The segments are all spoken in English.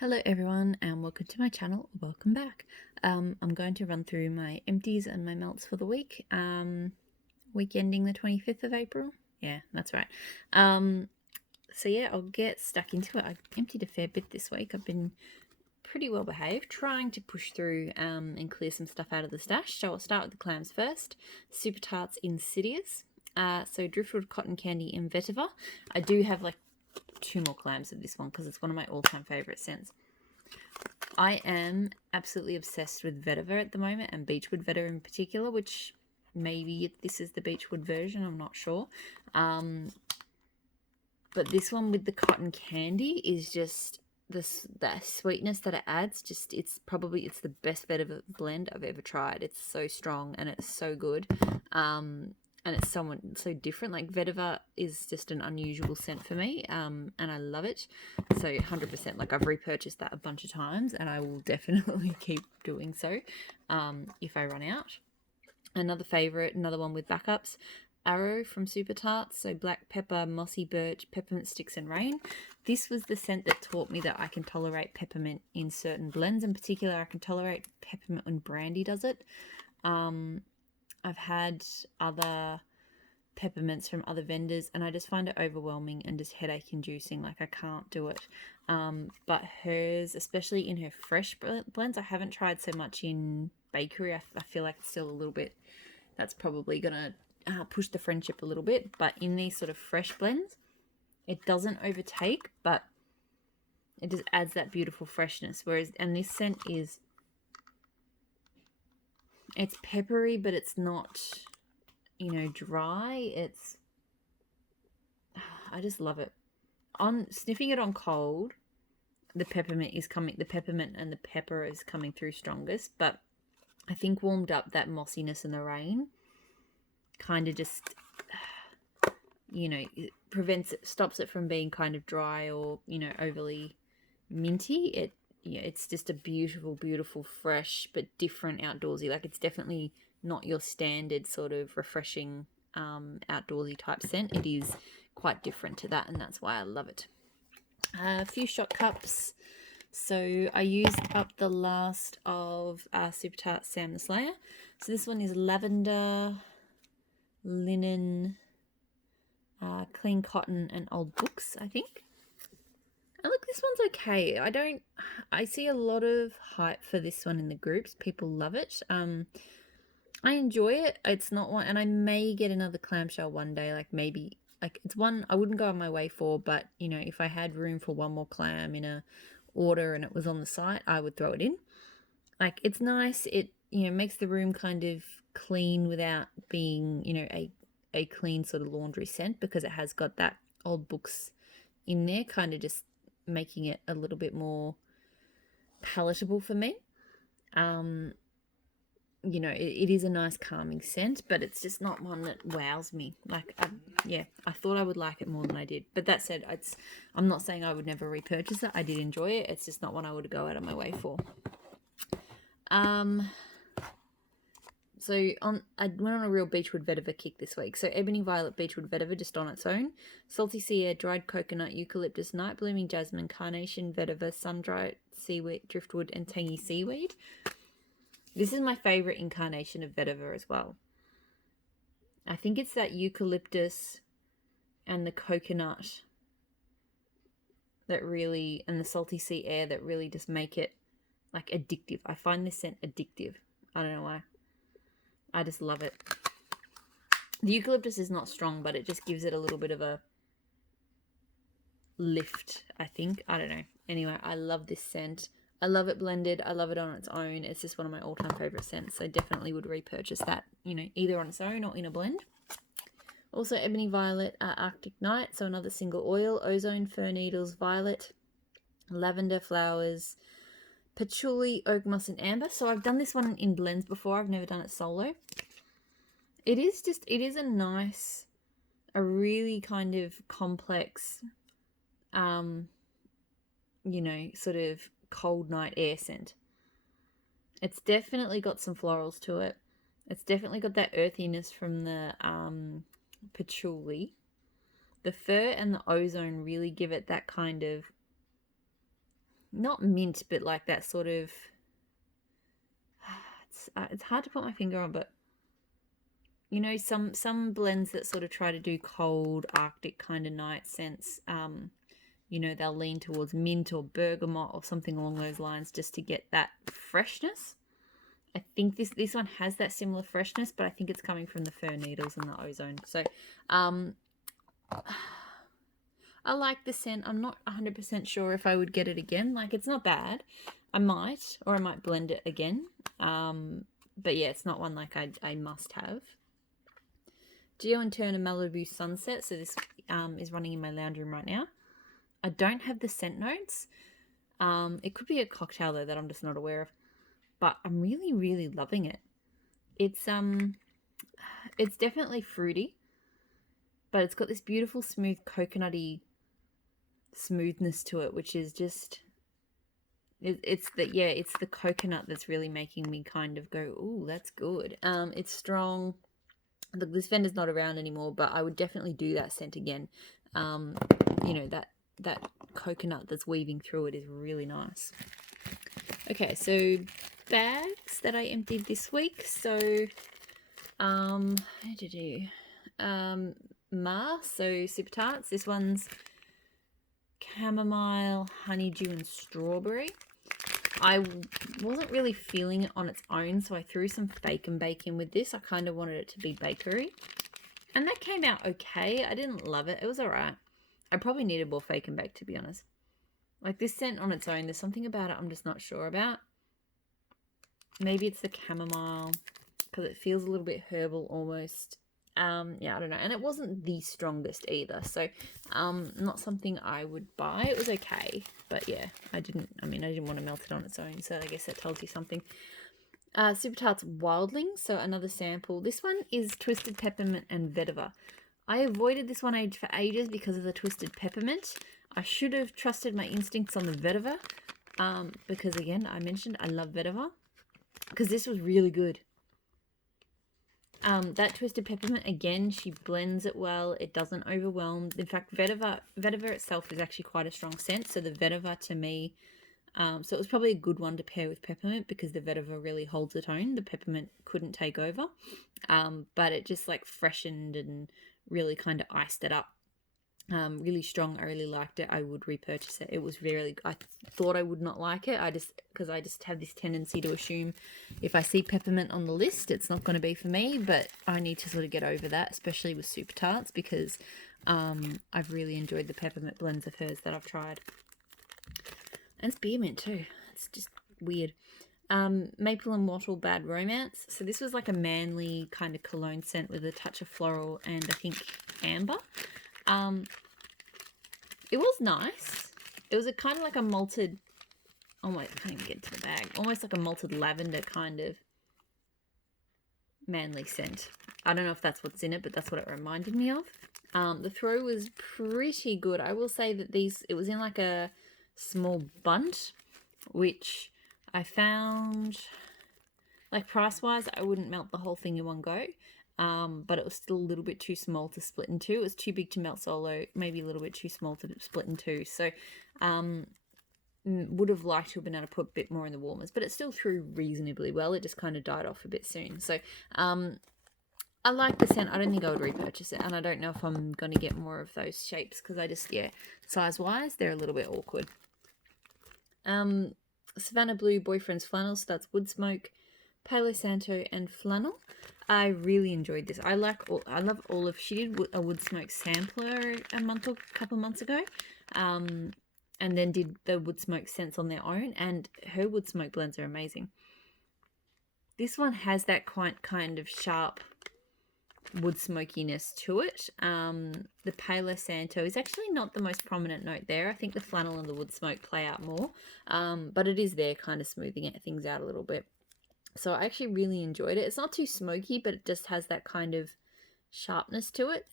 Hello everyone and welcome to my channel. Welcome back. I'm going to run through my empties and my melts for the week. Week ending the 25th of April. Yeah, that's right. So yeah, I'll get stuck into it. I emptied a fair bit this week. I've been pretty well behaved, trying to push through and clear some stuff out of the stash. So I'll start with the clams first. Super Tarts Insidious. So Driftwood Cotton Candy and Vetiver. I do have like 2 more clams of this one because it's one of my all-time favorite scents. I am absolutely obsessed with vetiver at the moment, and beechwood vetiver in particular, which maybe this is the beechwood version, I'm not sure. But this one with the cotton candy is just that sweetness that it adds. Just it's the best vetiver blend I've ever tried. It's so strong and it's so good. And it's so different. Like vetiver is just an unusual scent for me, and I love it. So 100%. Like I've repurchased that a bunch of times, and I will definitely keep doing so if I run out. Another favorite, another one with backups. Arrow from Super Tarts, so black pepper, mossy birch, peppermint sticks, and rain. This was the scent that taught me that I can tolerate peppermint in certain blends. In particular, I can tolerate peppermint when brandy does it. I've had other peppermints from other vendors and I just find it overwhelming and just headache inducing. Like I can't do it. But hers, especially in her fresh blends, I haven't tried so much in bakery. I feel like it's still a little bit, that's probably gonna push the friendship a little bit, but in these sort of fresh blends it doesn't overtake, but it just adds that beautiful freshness. Whereas, and this scent is, it's peppery but it's not, dry. It's, I just love it. On sniffing it on cold, the peppermint and the pepper is coming through strongest, but I think warmed up, that mossiness and the rain kind of just it stops it from being kind of dry or overly minty. It's just a beautiful fresh but different outdoorsy. Like it's definitely not your standard sort of refreshing outdoorsy type scent. It is quite different to that, and that's why I love it. A few shot cups. So I used up the last of Super Tart Sam the Slayer. So this one is lavender, linen, clean cotton, and old books, I think. And look, this one's okay. I see a lot of hype for this one in the groups. People love it. I enjoy it. It's not one, and I may get another clamshell one day. It's one I wouldn't go on my way for, but if I had room for one more clam in a order and it was on the site, I would throw it in. Like it's nice. It makes the room kind of clean without being a clean sort of laundry scent, because it has got that old books in there, kind of just making it a little bit more palatable for me. It is a nice calming scent, but it's just not one that wows me. I thought I would like it more than I did. But that said, I'm not saying I would never repurchase it. I did enjoy it. It's just not one I would go out of my way for. So I went on a real beechwood vetiver kick this week. So ebony violet beechwood vetiver just on its own, salty sea air, dried coconut, eucalyptus, night blooming jasmine, carnation vetiver, sun dried seaweed, driftwood, and tangy seaweed. This is my favorite incarnation of vetiver as well. I think it's that eucalyptus and the coconut that really, and the salty sea air that really just make it like addictive. I find this scent addictive. I don't know why. I just love it. The eucalyptus is not strong, but it just gives it a little bit of a lift, I think. I don't know. Anyway, I love this scent. I love it blended. I love it on its own. It's just one of my all-time favorite scents. So definitely would repurchase that, either on its own or in a blend. Also, ebony violet, Arctic night. So another single oil. Ozone, fir needles, violet, lavender flowers, patchouli, oak moss, and amber. So I've done this one in blends before. I've never done it solo. It is a really kind of complex, sort of cold night air scent. It's definitely got some florals to it. It's definitely got that earthiness from the patchouli. The fir and the ozone really give it that kind of not mint, but like that sort of, it's hard to put my finger on, but you know, some blends that sort of try to do cold Arctic kind of night scents, you know, they'll lean towards mint or bergamot or something along those lines just to get that freshness. I think this one has that similar freshness, but I think it's coming from the fir needles and the ozone. So I like the scent. I'm not 100% sure if I would get it again. Like, it's not bad. I might, or I might blend it again. But yeah, it's not one like I must have. Geo and Turner Malibu Sunset. So this is running in my lounge room right now. I don't have the scent notes. It could be a cocktail though that I'm just not aware of. But I'm really, really loving it. It's definitely fruity, but it's got this beautiful smooth coconutty smoothness to it, which is just it's the coconut that's really making me kind of go, ooh, that's good. It's strong. Look, this vendor's not around anymore, but I would definitely do that scent again. You know, that coconut that's weaving through it is really nice. Okay, so bags that I emptied this week. So how to do Mars, so Super Tarts. This one's chamomile, honeydew, and strawberry. I wasn't really feeling it on its own, so I threw some fake and bake in with this. I kind of wanted it to be bakery, and that came out okay. I didn't love it. It was alright. I probably needed more fake and bake, to be honest. Like, this scent on its own, there's something about it I'm just not sure about. Maybe it's the chamomile, because it feels a little bit herbal almost. Yeah, I don't know. And it wasn't the strongest either, so not something I would buy. It was okay, but yeah, I didn't want to melt it on its own, so I guess that tells you something. Super Tarts Wildling, so another sample. This one is Twisted Peppermint and Vetiver. I avoided this one for ages because of the Twisted Peppermint. I should have trusted my instincts on the Vetiver, because again, I mentioned I love Vetiver, because this was really good. That Twisted Peppermint, again, she blends it well. It doesn't overwhelm. In fact, vetiver itself is actually quite a strong scent. So the vetiver to me, so it was probably a good one to pair with peppermint because the vetiver really holds its own. The peppermint couldn't take over, but it just like freshened and really kind of iced it up. Really strong. I really liked it. I would repurchase it. It was really, I thought I would not like it. Because I just have this tendency to assume if I see peppermint on the list, it's not going to be for me, but I need to sort of get over that, especially with Super Tarts, because I've really enjoyed the peppermint blends of hers that I've tried. And spearmint too. It's just weird. Maple and Wattle Bad Romance. So this was like a manly kind of cologne scent with a touch of floral and I think amber. It was nice. It was a kind of like a malted, oh my, I can't even get to the bag. Almost like a malted lavender kind of manly scent. I don't know if that's what's in it, but that's what it reminded me of. The throw was pretty good. I will say that it was in like a small bunt, which I found, like price-wise, I wouldn't melt the whole thing in one go. But it was still a little bit too small to split in two. It was too big to melt solo, maybe a little bit too small to split in two. So would have liked to have been able to put a bit more in the warmers, but it still threw reasonably well. It just kind of died off a bit soon. So I like the scent. I don't think I would repurchase it, and I don't know if I'm going to get more of those shapes because I just, yeah, size-wise, they're a little bit awkward. Savannah Blue Boyfriend's Flannel, so that's Wood Smoke, Palo Santo, and Flannel. I really enjoyed this. I love all of. She did a Wood Smoke sampler a couple months ago, and then did the Wood Smoke scents on their own. And her Wood Smoke blends are amazing. This one has that kind of sharp wood smokiness to it. The Palo Santo is actually not the most prominent note there. I think the flannel and the wood smoke play out more, but it is there, kind of smoothing things out a little bit. So I actually really enjoyed it. It's not too smoky, but it just has that kind of sharpness to it.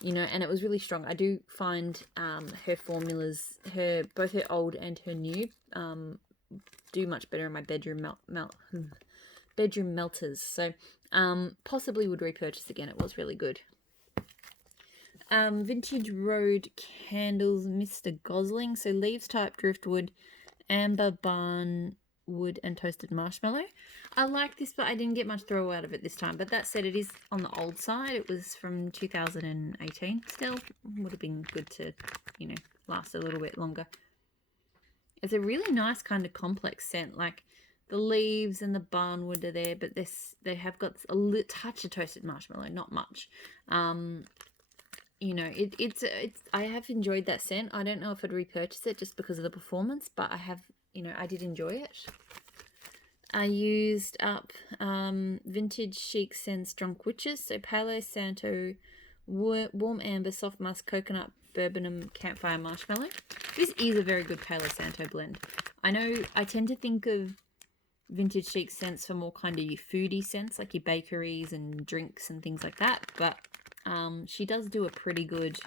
You know, and it was really strong. I do find her formulas, both her old and her new, do much better in my bedroom bedroom melters. So possibly would repurchase again. It was really good. Vintage Road Candles, Mr. Gosling. So leaves type driftwood, amber, barn wood, and toasted marshmallow. I like this, but I didn't get much throw out of it this time. But that said, it is on the old side. It was from 2018. Still, would have been good to, last a little bit longer. It's a really nice kind of complex scent. Like the leaves and the barnwood are there, but they have got a little touch of toasted marshmallow, not much. It's I have enjoyed that scent. I don't know if I'd repurchase it just because of the performance, but I did enjoy it. I used up Vintage Chic Scents Drunk Witches, so Palo Santo, Warm Amber, Soft Musk, Coconut, Bourbonum, Campfire Marshmallow. This is a very good Palo Santo blend. I know I tend to think of Vintage Chic Scents for more kind of your foodie scents, like your bakeries and drinks and things like that, but she does do a pretty good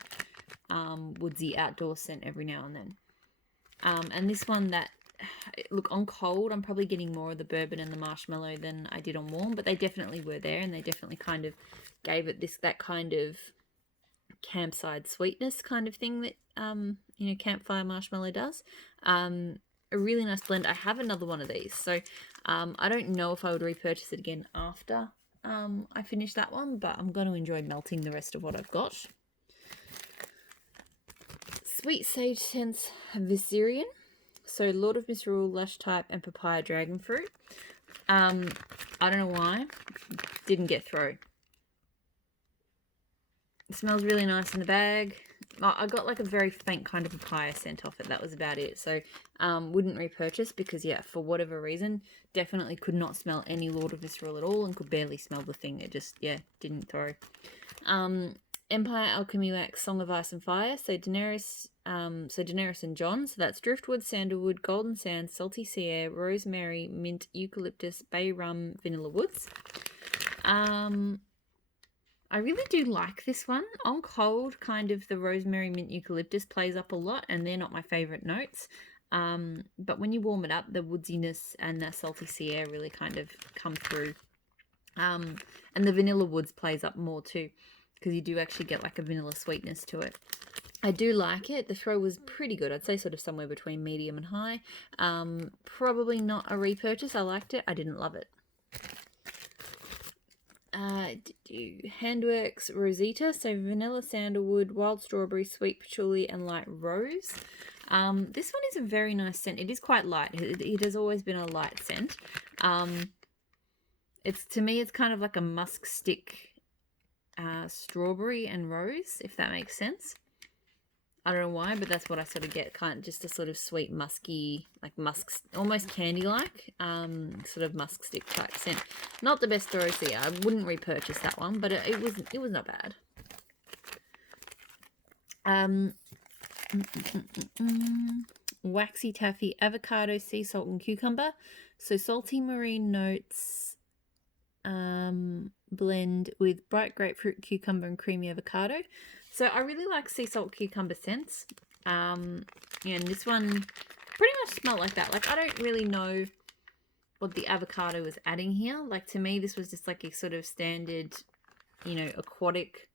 woodsy outdoor scent every now and then. And this one look, on cold, I'm probably getting more of the bourbon and the marshmallow than I did on warm, but they definitely were there, and they definitely kind of gave it that kind of campside sweetness kind of thing that campfire marshmallow does. A really nice blend. I have another one of these, so I don't know if I would repurchase it again after I finish that one, but I'm going to enjoy melting the rest of what I've got. Sweet Sage Scents Viserion. So Lord of Misrule, Lush Type, and Papaya Dragon Fruit. I don't know why. Didn't get through. It smells really nice in the bag. I got like a very faint kind of papaya scent off it. That was about it. So wouldn't repurchase because, for whatever reason, definitely could not smell any Lord of Misrule at all and could barely smell the thing. It just, didn't throw. Empire Alchemy Wax Song of Ice and Fire. So Daenerys and Jon. So that's driftwood, sandalwood, golden sand, salty sea air, rosemary, mint, eucalyptus, bay rum, vanilla woods. I really do like this one. On cold, kind of the rosemary, mint, eucalyptus plays up a lot, and they're not my favourite notes. But when you warm it up, the woodsiness and the salty sea air really kind of come through. And the vanilla woods plays up more too, because you do actually get like a vanilla sweetness to it. I do like it. The throw was pretty good. I'd say sort of somewhere between medium and high. Probably not a repurchase. I liked it. I didn't love it. Handworks Rosita. So vanilla, sandalwood, wild strawberry, sweet patchouli, and light rose. This one is a very nice scent. It is quite light. It has always been a light scent. To me, it's kind of like a musk stick, strawberry and rose, if that makes sense. I don't know why, but that's what I sort of get, kind of just a sort of sweet, musky, like musk, almost candy-like, sort of musk stick type scent. Not the best throw, so I wouldn't repurchase that one, but it was not bad. Waxy Taffy Avocado, Sea Salt, and Cucumber. So salty marine notes blend with bright grapefruit, cucumber, and creamy avocado. So I really like sea salt cucumber scents. And this one pretty much smelled like that. Like, I don't really know what the avocado was adding here. Like, to me, this was just like a sort of standard, aquatic,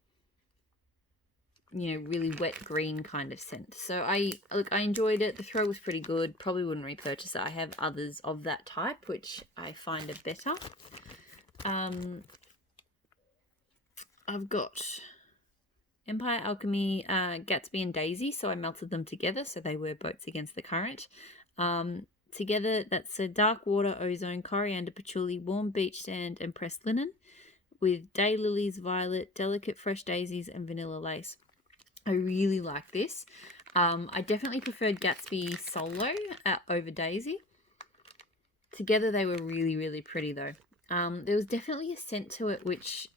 really wet green kind of scent. So I enjoyed it. The throw was pretty good. Probably wouldn't repurchase it. I have others of that type, which I find are better. I've got Empire Alchemy, Gatsby and Daisy, so I melted them together, so they were boats against the current. Together, that's a dark water, ozone, coriander, patchouli, warm beach sand, and pressed linen, with daylilies, violet, delicate fresh daisies, and vanilla lace. I really like this. I definitely preferred Gatsby solo over Daisy. Together, they were really, really pretty, though. There was definitely a scent to it which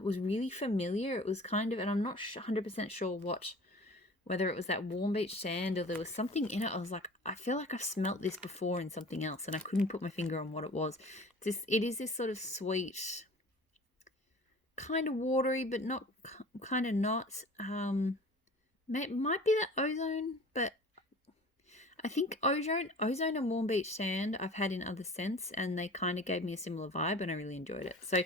was really familiar. It was kind of, and I'm not 100% sure whether it was that warm beach sand or there was something in it. I was like, I feel like I've smelt this before in something else, and I couldn't put my finger on what it was. It is this sort of sweet, kind of watery, but not kind of not. Might be that ozone, but I think ozone and warm beach sand I've had in other scents, and they kind of gave me a similar vibe, and I really enjoyed it. So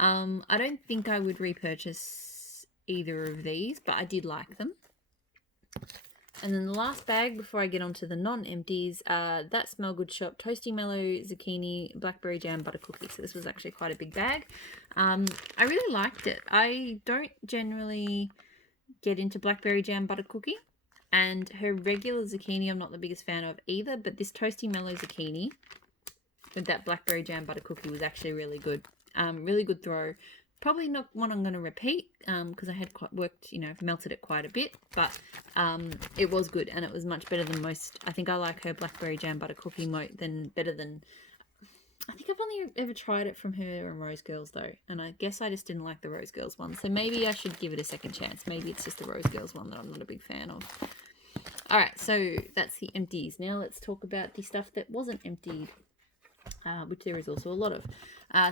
I don't think I would repurchase either of these, but I did like them. And then the last bag before I get onto the non-empties, That Smell Good Shop Toasty Mellow Zucchini Blackberry Jam Butter Cookie. So this was actually quite a big bag. I really liked it. I don't generally get into blackberry jam butter cookie, and her regular zucchini I'm not the biggest fan of either, but this Toasty Mellow Zucchini with that blackberry jam butter cookie was actually really good. Really good throw. Probably not one I'm going to repeat because I had quite worked, melted it quite a bit, but it was good, and it was much better than most. I think I like her blackberry jam butter cookie better than. I think I've only ever tried it from her and Rose Girls though, and I guess I just didn't like the Rose Girls one, so maybe I should give it a second chance. Maybe it's just the Rose Girls one that I'm not a big fan of. All right, so that's the empties. Now let's talk about the stuff that wasn't emptied. Which there is also a lot of.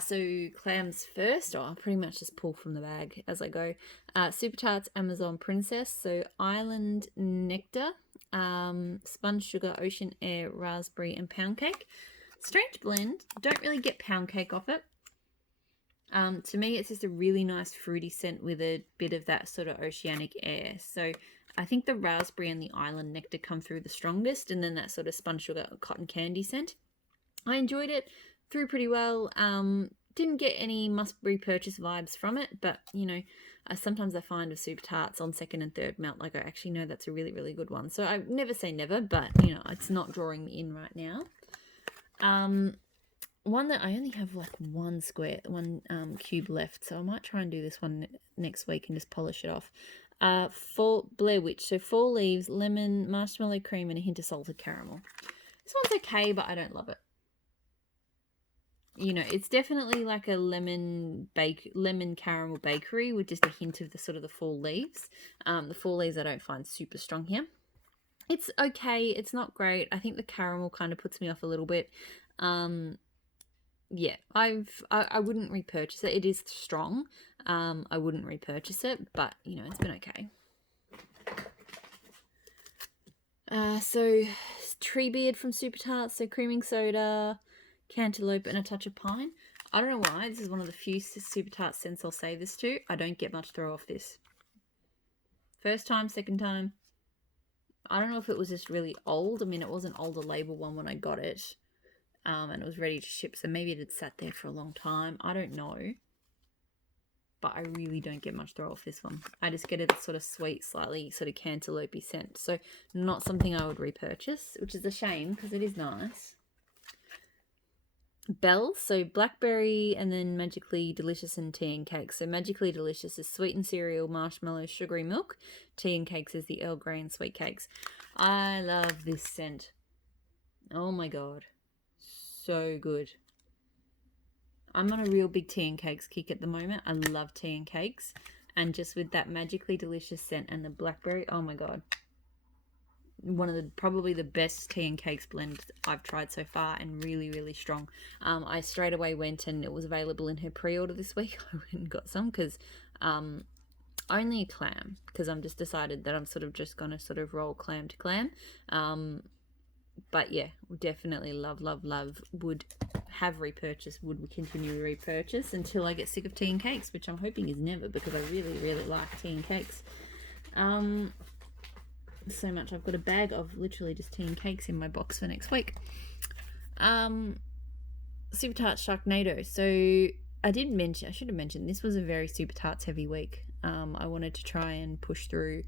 So clams first. I'll pretty much just pull from the bag as I go. Super Tarts Amazon Princess. So Island Nectar, Sponge Sugar, Ocean Air, Raspberry, and Pound Cake. Strange blend. Don't really get pound cake off it. To me, it's just a really nice fruity scent with a bit of that sort of oceanic air. So I think the raspberry and the Island Nectar come through the strongest, and then that sort of sponge sugar cotton candy scent. I enjoyed it, threw pretty well. Didn't get any must repurchase vibes from it, but sometimes I find with Super Tarts on second and third melt, like I actually know that's a really, really good one. So I never say never, but it's not drawing me in right now. One that I only have like one cube left, so I might try and do this one next week and just polish it off. Fall Blair Witch, so 4 leaves, lemon, marshmallow cream, and a hint of salted caramel. This one's okay, but I don't love it. It's definitely like a lemon caramel bakery with just a hint of the sort of the fall leaves. The fall leaves I don't find super strong here. It's okay. It's not great. I think the caramel kind of puts me off a little bit. Yeah, I wouldn't repurchase it. It is strong. I wouldn't repurchase it, but it's been okay. So Treebeard from Super Tarts, so creaming soda, cantaloupe, and a touch of pine. I don't know why. This is one of the few Super Tarts scents I'll say this to. I don't get much throw off this. First time, second time. I don't know if it was just really old. I mean, it was an older label one when I got it. And it was ready to ship, so maybe it had sat there for a long time. I don't know. But I really don't get much throw off this one. I just get a sort of sweet, slightly sort of cantaloupe-y scent. So not something I would repurchase, which is a shame because it is nice. Bells, so blackberry and then Magically Delicious and tea and cakes. So Magically Delicious is sweetened cereal, marshmallow, sugary milk. Tea and cakes is the Earl Grey and sweet cakes. I love this scent. Oh my god. So good. I'm on a real big tea and cakes kick at the moment. I love tea and cakes. And just with that Magically Delicious scent and the blackberry, oh my god. One of probably the best tea and cakes blend I've tried so far, and really, really strong. I straight away went, and it was available in her pre-order this week. I went and got some because only clam, because I'm just decided that I'm sort of just going to sort of roll clam to clam. But yeah, definitely love. Would have repurchased, would continue to repurchase until I get sick of tea and cakes, which I'm hoping is never, because I really, really like tea and cakes. So much. I've got a bag of literally just tea and cakes in my box for next week. Super Tarts Sharknado. So I should have mentioned this was a very Super Tarts heavy week. I wanted to try and push through,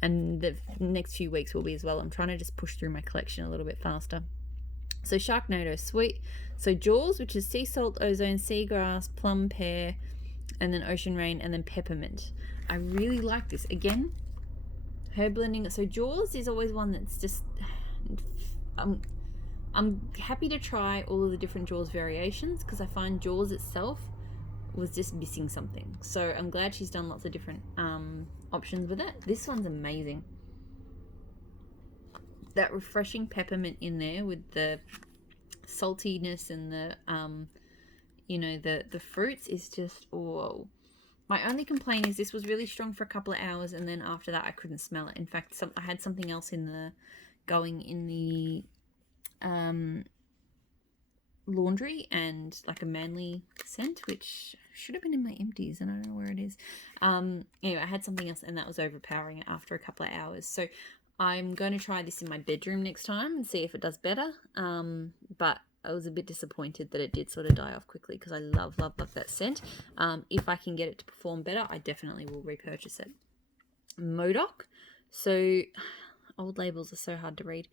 and the next few weeks will be as well. I'm trying to just push through my collection a little bit faster. So Sharknado sweet. So Jaws, which is sea salt, ozone, seagrass, plum pear, and then ocean rain, and then peppermint. I really like this. Again, herb blending. So Jaws is always one that's just I'm happy to try all of the different Jaws variations, because I find Jaws itself was just missing something. So I'm glad she's done lots of different options with it. This one's amazing. That refreshing peppermint in there with the saltiness and the the fruits is just, whoa. My only complaint is this was really strong for a couple of hours, and then after that I couldn't smell it. In fact, I had something else going in the laundry and like a manly scent, which should have been in my empties and I don't know where it is. Anyway, I had something else and that was overpowering it after a couple of hours. So I'm going to try this in my bedroom next time and see if it does better. But I was a bit disappointed that it did sort of die off quickly because I love that scent. If I can get it to perform better, I definitely will repurchase it. Modoc. So old labels are so hard to read.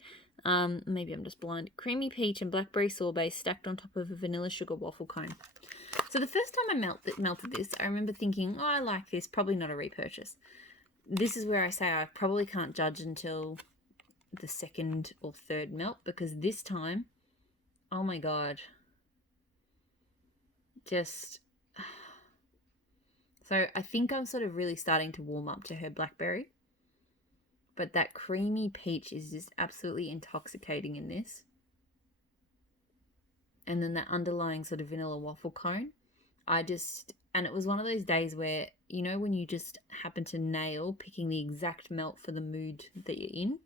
Maybe I'm just blind. Creamy peach and blackberry sorbet stacked on top of a vanilla sugar waffle cone. So the first time I melted this, I remember thinking, oh, I like this, probably not a repurchase. This is where I say I probably can't judge until the second or third melt, because this time, oh my God, just... So I think I'm sort of really starting to warm up to her blackberry. But that creamy peach is just absolutely intoxicating in this. And then that underlying sort of vanilla waffle cone. And it was one of those days where, you know, when you just happen to nail picking the exact melt for the mood that you're in.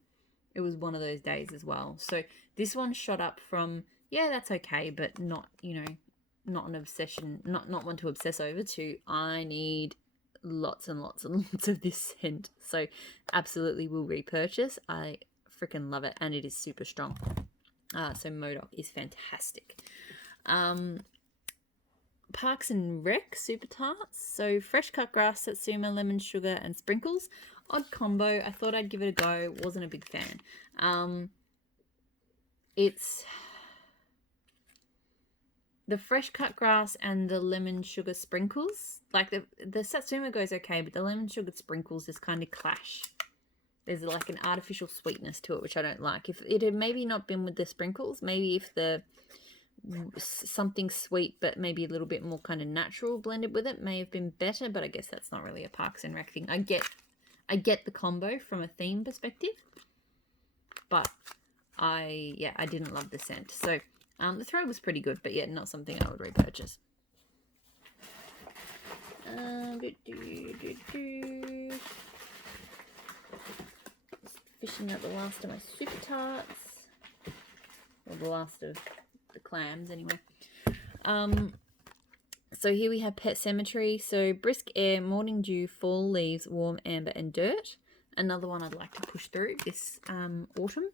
It was one of those days as well. So this one shot up from, yeah, that's okay, but not, you know, not an obsession, not one to obsess over, to I need lots and lots and lots of this scent. So absolutely will repurchase. I freaking love it, and it is super strong. So Modoc is fantastic. Parks and Rec Super Tarts. So fresh cut grass, satsuma, lemon sugar, and sprinkles. Odd combo. I thought I'd give it a go. Wasn't a big fan. It's the fresh cut grass and the lemon sugar sprinkles. Like the satsuma goes okay, but the lemon sugar sprinkles just kind of clash. There's like an artificial sweetness to it, which I don't like. If it had maybe not been with the sprinkles, maybe if the something sweet but maybe a little bit more kind of natural blended with it may have been better, but I guess that's not really a Parks and Rec thing. I get the combo from a theme perspective, but I didn't love the scent. So the throw was pretty good, but yeah, not something I would repurchase. Fishing out the last of my super tarts, or the last of the clams anyway. So here we have Pet Cemetery. So brisk air, morning dew, fall leaves, warm amber, and dirt. Another one I'd like to push through this autumn.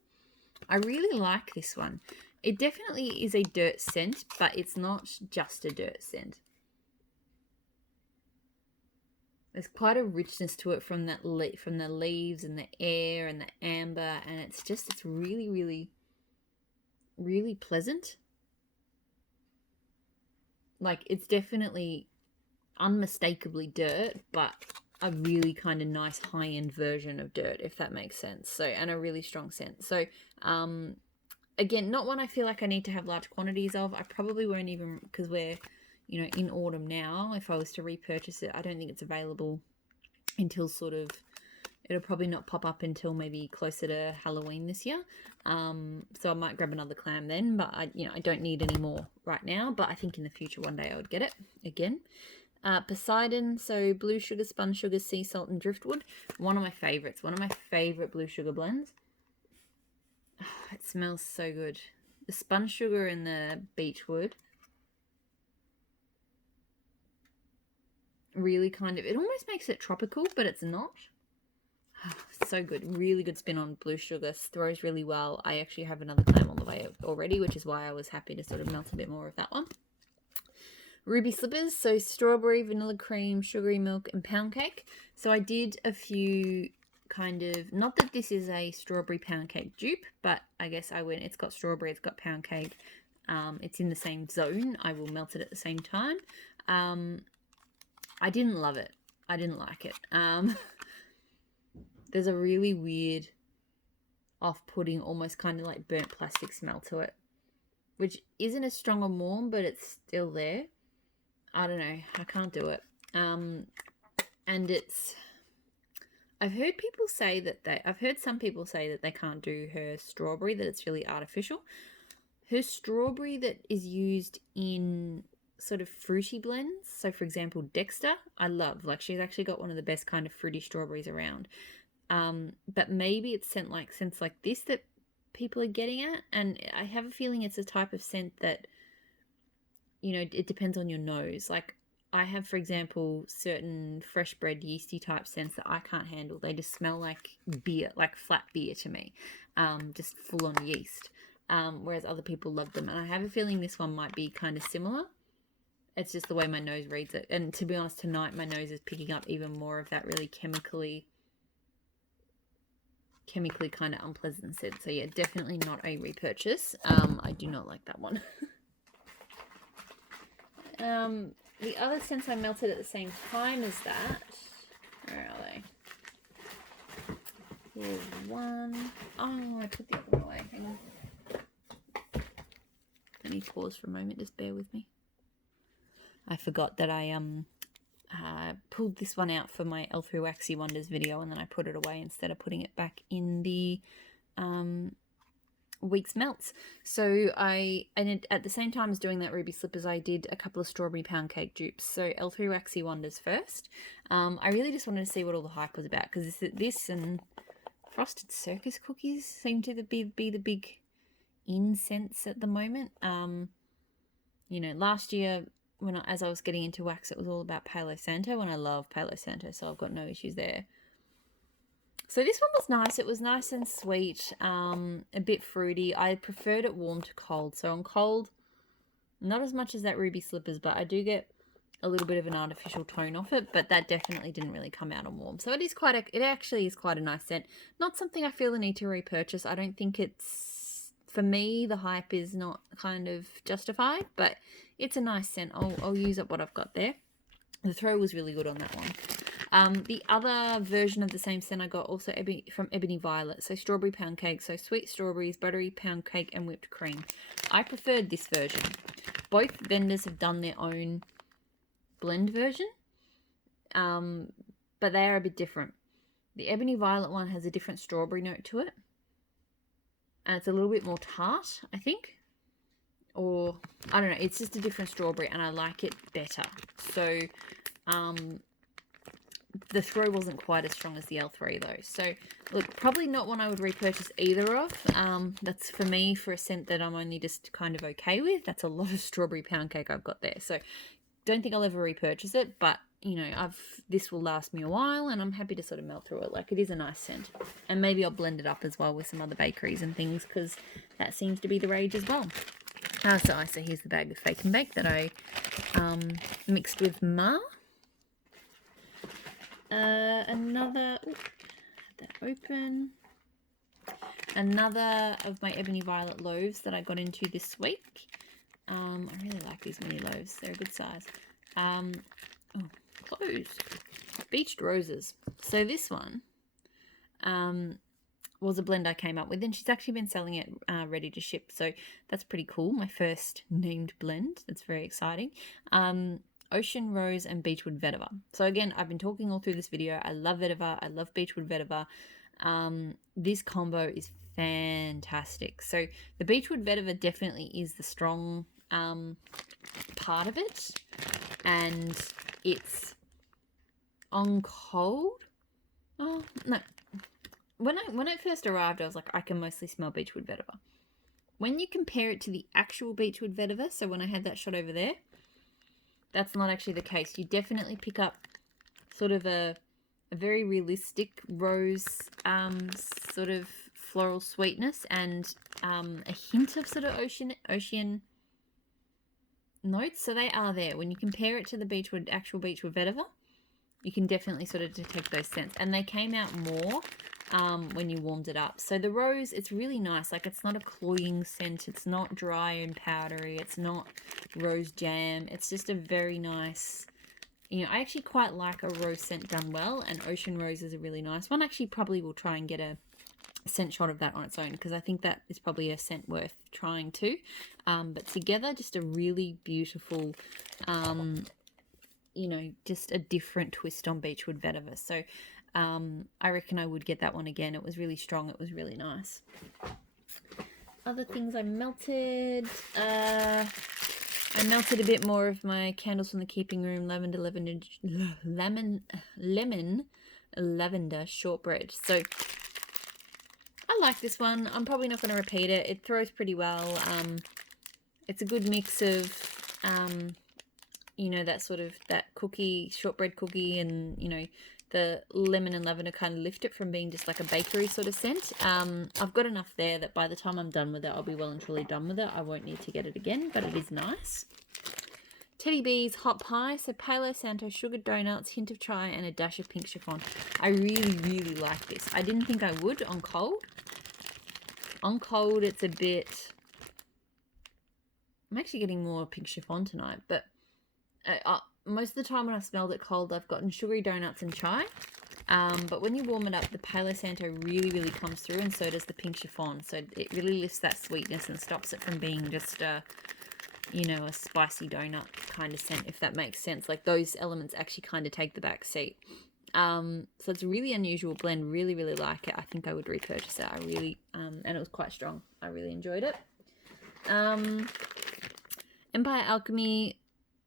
I really like this one. It definitely is a dirt scent, but it's not just a dirt scent. There's quite a richness to it from from the leaves and the air and the amber, and it's really, really, really pleasant. Like, it's definitely unmistakably dirt, but a really kind of nice high-end version of dirt, if that makes sense. So, and a really strong scent. So, again, not one I feel like I need to have large quantities of. I probably won't even, because we're, you know, in autumn now. If I was to repurchase it, I don't think it's available until sort of, it'll probably not pop up until maybe closer to Halloween this year. So I might grab another clam then, but I don't need any more right now. But I think in the future one day I would get it again. Poseidon, so blue sugar, spun sugar, sea salt, and driftwood. One of my favorites. One of my favorite blue sugar blends. Oh, it smells so good. The spun sugar and the beechwood. Really kind of, it almost makes it tropical, but it's not. So good. Really good spin on blue sugar. Throws really well. I actually have another clam on the way already, which is why I was happy to sort of melt a bit more of that one. Ruby Slippers. So strawberry, vanilla cream, sugary milk, and pound cake. So I did a few kind of, not that this is a strawberry pound cake dupe, but I guess I went, it's got strawberry, it's got pound cake. It's in the same zone. I will melt it at the same time. I didn't love it. I didn't like it. There's a really weird, off-putting, almost kind of like burnt plastic smell to it, which isn't as strong or warm, but it's still there. I don't know. I can't do it. And it's, I've heard some people say that they can't do her strawberry, that it's really artificial. Her strawberry that is used in sort of fruity blends, so for example Dexter, I love. Like, she's actually got one of the best kind of fruity strawberries around. But maybe it's scents like this that people are getting at, and I have a feeling it's a type of scent that you know, it depends on your nose. Like I have, for example, certain fresh bred yeasty type scents that I can't handle. They just smell like beer, like flat beer to me, just full on yeast. Whereas other people love them. And I have a feeling this one might be kind of similar. It's just the way my nose reads it. And to be honest, tonight my nose is picking up even more of that really chemically kind of unpleasant scent. So yeah, definitely not a repurchase. I do not like that one. The other scents I melted at the same time as that. Where are they? Here's one. Oh, I put the other one away. Hang on. Let me pause for a moment. Just bear with me. I forgot that I pulled this one out for my L3 Waxy Wonders video, and then I put it away instead of putting it back in the Week's Melts. So at the same time as doing that Ruby Slippers, I did a couple of strawberry pound cake dupes. So L3 Waxy Wonders first. I really just wanted to see what all the hype was about, because this and Frosted Circus cookies seem to be the big incense at the moment. You know, last year as I was getting into wax, it was all about Palo Santo, and I love Palo Santo, so I've got no issues there. So this one was nice. It was nice and sweet, a bit fruity. I preferred it warm to cold. So on cold, not as much as that Ruby Slippers, but I do get a little bit of an artificial tone off it, but that definitely didn't really come out on warm. So it actually is quite a nice scent. Not something I feel the need to repurchase. I don't think it's, for me, the hype is not kind of justified, but it's a nice scent. I'll use up what I've got there. The throw was really good on that one. The other version of the same scent I got also from Ebony Violet. So strawberry pound cake. So sweet strawberries, buttery pound cake, and whipped cream. I preferred this version. Both vendors have done their own blend version, but they are a bit different. The Ebony Violet one has a different strawberry note to it, and it's a little bit more tart, I think. Or, I don't know, it's just a different strawberry, and I like it better. So, the throw wasn't quite as strong as the L3 though. So, look, probably not one I would repurchase either of. That's for me, for a scent that I'm only just kind of okay with. That's a lot of strawberry pound cake I've got there. So, don't think I'll ever repurchase it, but, you know, this will last me a while, and I'm happy to sort of melt through it. Like, it is a nice scent. And maybe I'll blend it up as well with some other bakeries and things, because that seems to be the rage as well. So here's the bag of Fake and Bake that I mixed with Ma. Another, that open. Another of my Ebony Violet loaves that I got into this week. I really like these mini loaves. They're a good size. Closed. Beached Roses. So this one was a blend I came up with, and she's actually been selling it ready to ship, so that's pretty cool. My first named blend. That's very exciting. Ocean Rose and Beechwood Vetiver. So again, I've been talking all through this video. I love vetiver. I love Beechwood Vetiver. This combo is fantastic. So the Beechwood Vetiver definitely is the strong part of it, and it's on cold. Oh no. When it first arrived, I was like, I can mostly smell Beechwood Vetiver. When you compare it to the actual Beechwood Vetiver, so when I had that shot over there, that's not actually the case. You definitely pick up sort of a very realistic rose sort of floral sweetness, and a hint of sort of ocean notes. So they are there. When you compare it to the actual Beechwood Vetiver, you can definitely sort of detect those scents. And they came out more when you warmed it up. So the rose, it's really nice. Like, it's not a cloying scent. It's not dry and powdery. It's not rose jam. It's just a very nice, you know, I actually quite like a rose scent done well, and Ocean Rose is a really nice one. Actually, probably will try and get a scent shot of that on its own, because I think that is probably a scent worth trying too. But together, just a really beautiful, you know, just a different twist on Beechwood Vetiver. So I reckon I would get that one again. It was really strong. It was really nice. Other things I melted. I melted a bit more of my Candles from the Keeping Room lemon lavender shortbread. So I like this one. I'm probably not going to repeat it. It throws pretty well. It's a good mix of you know, that sort of, that cookie, shortbread cookie, and, you know, the lemon and lavender kind of lift it from being just like a bakery sort of scent. I've got enough there that by the time I'm done with it, I'll be well and truly done with it. I won't need to get it again, but it is nice. Teddy Bees Hot Pie, so Palo Santo, sugared donuts, hint of chai, and a dash of pink chiffon. I really, really like this. I didn't think I would on cold. On cold, it's a bit... I'm actually getting more pink chiffon tonight, but most of the time when I've smelled it cold, I've gotten sugary donuts and chai. But when you warm it up, the Palo Santo really, really comes through, and so does the pink chiffon. So it really lifts that sweetness and stops it from being just you know, a spicy donut kind of scent, if that makes sense. Like, those elements actually kind of take the back seat. So it's a really unusual blend. Really, really like it. I think I would repurchase it. I really, and it was quite strong. I really enjoyed it. Empire Alchemy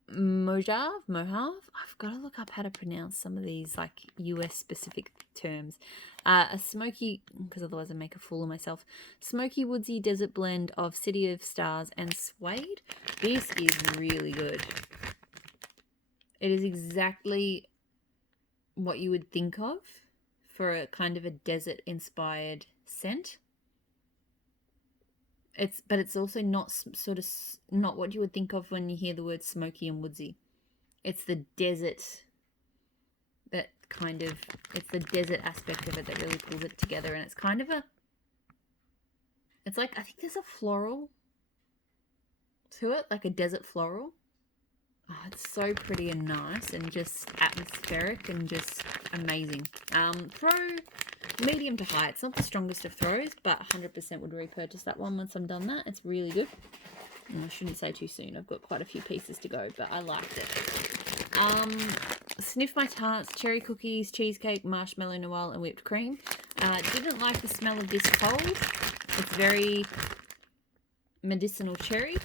Mojave. I've got to look up how to pronounce some of these, like, US specific terms. A smoky, because otherwise I make a fool of myself, smoky woodsy desert blend of City of Stars and Suede. This is really good. It is exactly what you would think of for a kind of a desert inspired scent. But it's also not sort of not what you would think of when you hear the word smoky and woodsy. It's the desert that kind of, it's the desert aspect of it that really pulls it together. And it's kind of it's like, I think there's a floral to it, like a desert floral. Oh, it's so pretty and nice and just atmospheric and just amazing. Throw medium to high. It's not the strongest of throws, but 100% would repurchase that one once I'm done that. It's really good. And I shouldn't say too soon. I've got quite a few pieces to go, but I liked it. Sniff My Tarts, cherry cookies, cheesecake, marshmallow noel, and whipped cream. Didn't like the smell of this cold. It's very medicinal cherry,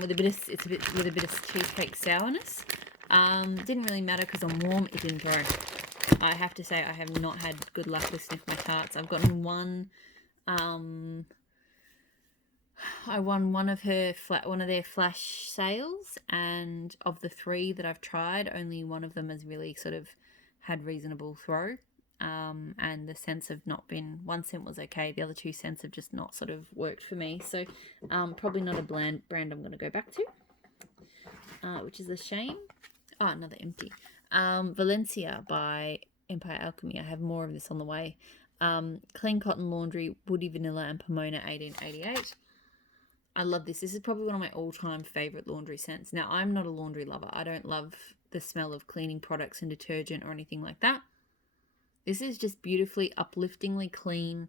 with a bit of cheesecake sourness. Didn't really matter because I'm warm. It didn't throw. I have to say I have not had good luck with Sniff My Tarts. I've gotten one. I won one of their flash sales, and of the 3 that I've tried, only one of them has really sort of had reasonable throw. And the scents have not been, one scent was okay, the other 2 scents have just not sort of worked for me. So probably not a brand I'm going to go back to, which is a shame. Oh, another empty. Valencia by Empire Alchemy. I have more of this on the way. Clean Cotton Laundry, Woody Vanilla, and Pomona 1888. I love this. This is probably one of my all-time favorite laundry scents. Now, I'm not a laundry lover. I don't love the smell of cleaning products and detergent or anything like that. This is just beautifully, upliftingly clean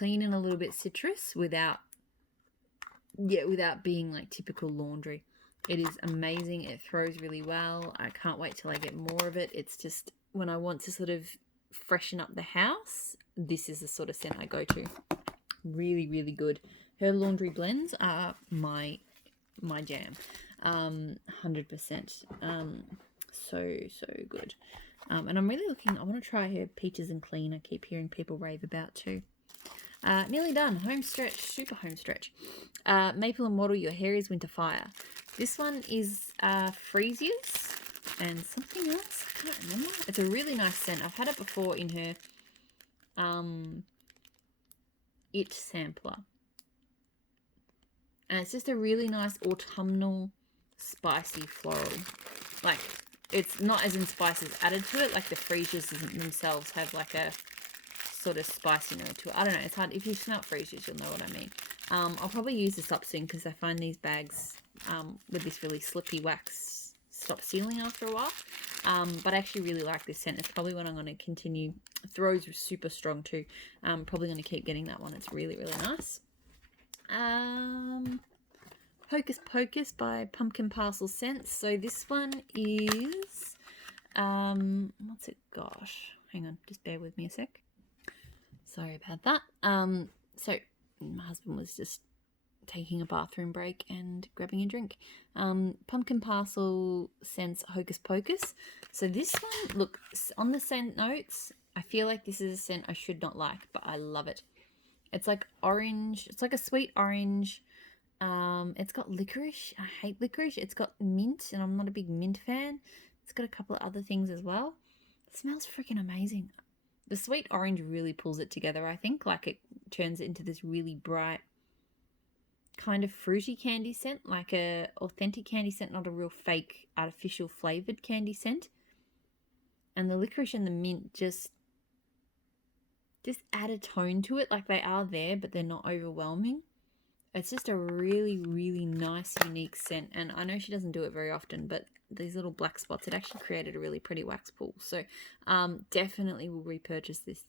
and a little bit citrus without being like typical laundry. It is amazing. It throws really well. I can't wait till I get more of it. It's just, when I want to sort of freshen up the house, this is the sort of scent I go to. Really, really good. Her laundry blends are my jam. 100%. So good. And I'm really looking, I want to try her Peaches and Clean. I keep hearing people rave about too. Nearly done. Home stretch, super home stretch. Maple and Wattle, Your Hair is Winter Fire. This one is Freesias and something else. I can't remember. It's a really nice scent. I've had it before in her It sampler. And it's just a really nice autumnal, spicy floral. Like, it's not as in spices added to it. Like the freesias themselves have like a sort of spicy note to it. I don't know. It's hard. If you smell freesias, you'll know what I mean. I'll probably use this up soon because I find these bags with this really slippy wax stop sealing after a while. But I actually really like this scent. It's probably what I'm going to continue. Throws are super strong too. I'm probably going to keep getting that one. It's really, really nice. Hocus Pocus by Pumpkin Parcel Scents. So this one is, what's it got? Hang on, just bear with me a sec. Sorry about that. So my husband was just taking a bathroom break and grabbing a drink. Pumpkin Parcel Scents Hocus Pocus. So this one, look, on the scent notes, I feel like this is a scent I should not like, but I love it. It's like orange. It's like a sweet orange, It's got licorice. I hate licorice. It's got mint, and I'm not a big mint fan. It's got a couple of other things as well. It smells freaking amazing. The sweet orange really pulls it together, I think. Like, it turns it into this really bright, kind of fruity candy scent, like a authentic candy scent, not a real fake artificial flavored candy scent. And the licorice and the mint just add a tone to it. Like, they are there, but they're not overwhelming. It's just a really, really nice, unique scent. And I know she doesn't do it very often, but these little black spots, it actually created a really pretty wax pool. So definitely will repurchase this.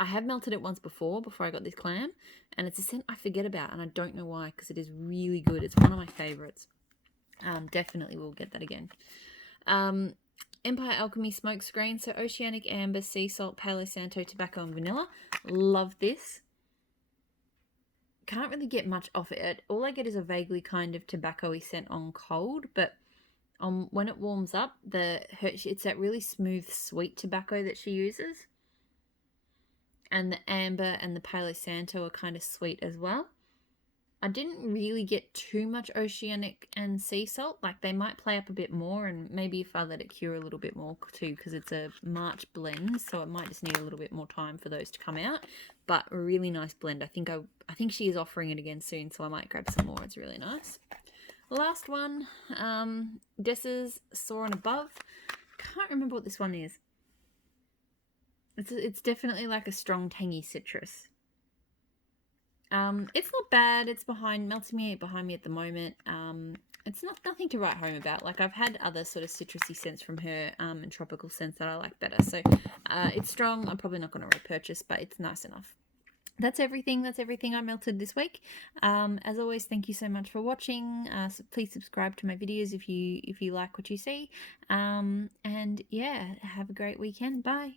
I have melted it once before I got this clam, and it's a scent I forget about, and I don't know why, because it is really good. It's one of my favorites. Definitely will get that again. Empire Alchemy Smoke Screen. So Oceanic Amber, Sea Salt, Palo Santo, Tobacco, and Vanilla. Love this. Can't really get much off it. All I get is a vaguely kind of tobacco-y scent on cold, but when it warms up, it's that really smooth, sweet tobacco that she uses. And the amber and the Palo Santo are kind of sweet as well. I didn't really get too much oceanic and sea salt. Like, they might play up a bit more, and maybe if I let it cure a little bit more too, because it's a March blend, so it might just need a little bit more time for those to come out. But a really nice blend. I think she is offering it again soon, so I might grab some more. It's really nice. Last one, Dessa's Soar and Above. Can't remember what this one is. It's definitely like a strong tangy citrus. It's not bad. It's melting me behind me at the moment. It's nothing to write home about. Like, I've had other sort of citrusy scents from her, and tropical scents that I like better. So it's strong. I'm probably not going to repurchase, but it's nice enough. That's everything I melted this week. As always, thank you so much for watching. So please subscribe to my videos if you like what you see. And yeah, have a great weekend. Bye.